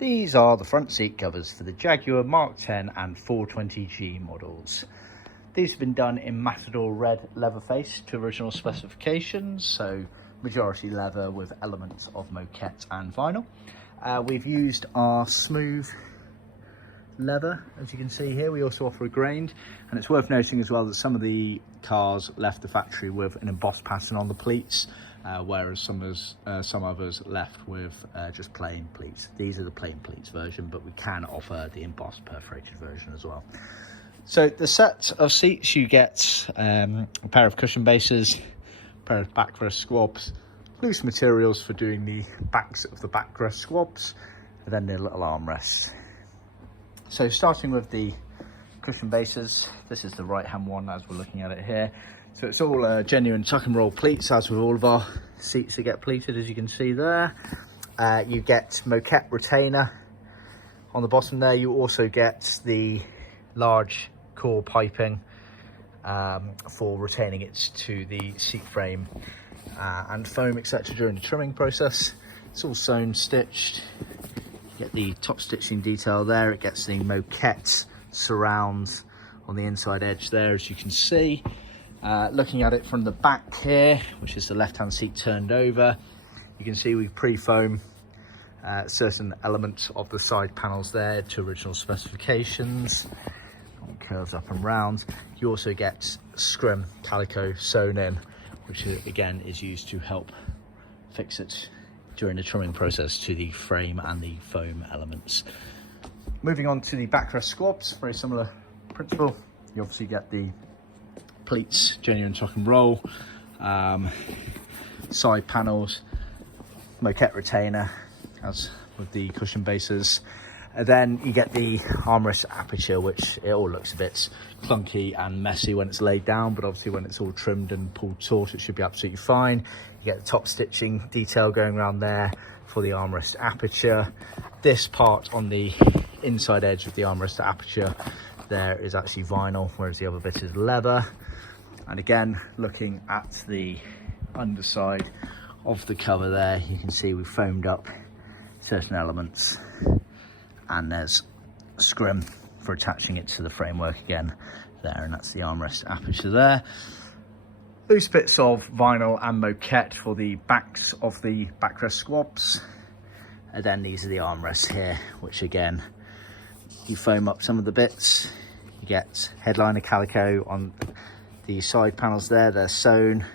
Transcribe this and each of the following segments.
These are the front seat covers for the Jaguar Mark 10 and 420G models. These have been done in Matador Red leather face to original specifications, so majority leather with elements of moquette and vinyl. We've used our smooth leather, as you can see here. We also offer a grained, and it's worth noting as well that some of the cars left the factory with an embossed pattern on the pleats, whereas some others left with just plain pleats. These are the plain pleats version, but we can offer the embossed perforated version as well. So the set of seats, you get a pair of cushion bases, a pair of backrest squabs, loose materials for doing the backs of the backrest squabs, and then the little armrests. So starting with the cushion bases, this is the right hand one as we're looking at it here. So it's all genuine tuck and roll pleats, as with all of our seats that get pleated, as you can see there. You get moquette retainer on the bottom there. You also get the large core piping for retaining it to the seat frame and foam, etc. during the trimming process. It's all sewn, stitched. Get the top stitching detail there. It gets the moquette surrounds on the inside edge there, as you can see. Looking at it from the back here, which is the left hand seat turned over, you can see we pre-foam certain elements of the side panels there to original specifications. It curves up and round. You also get scrim calico sewn in, which again is used to help fix it during the trimming process to the frame and the foam elements. Moving on to the backrest squabs, very similar principle. You obviously get the pleats, genuine tuck and roll, side panels, moquette retainer, as with the cushion bases. And then you get the armrest aperture, which it all looks a bit clunky and messy when it's laid down, but obviously when it's all trimmed and pulled taut, it should be absolutely fine. You get the top stitching detail going around there for the armrest aperture. This part on the inside edge of the armrest aperture there is actually vinyl, whereas the other bit is leather. And again, looking at the underside of the cover there, you can see we've foamed up certain elements, and there's scrim for attaching it to the framework again there, and that's the armrest aperture there. Loose bits of vinyl and moquette for the backs of the backrest squabs, and then these are the armrests here, which again, you foam up some of the bits. You get headliner calico on the side panels there, they're sewn,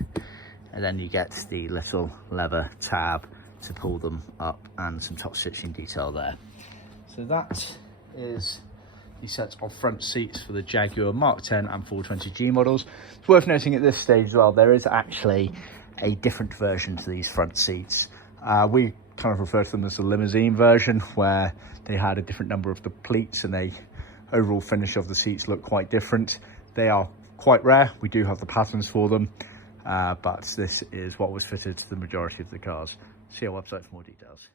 and then you get the little leather tab to pull them up and some top stitching detail there. So that is the set of front seats for the Jaguar Mark 10 and 420G models. It's worth noting at this stage as well, there is actually a different version to these front seats. We kind of refer to them as the limousine version, where they had a different number of the pleats and the overall finish of the seats look quite different. They are quite rare. We do have the patterns for them, but this is what was fitted to the majority of the cars. See our website for more details.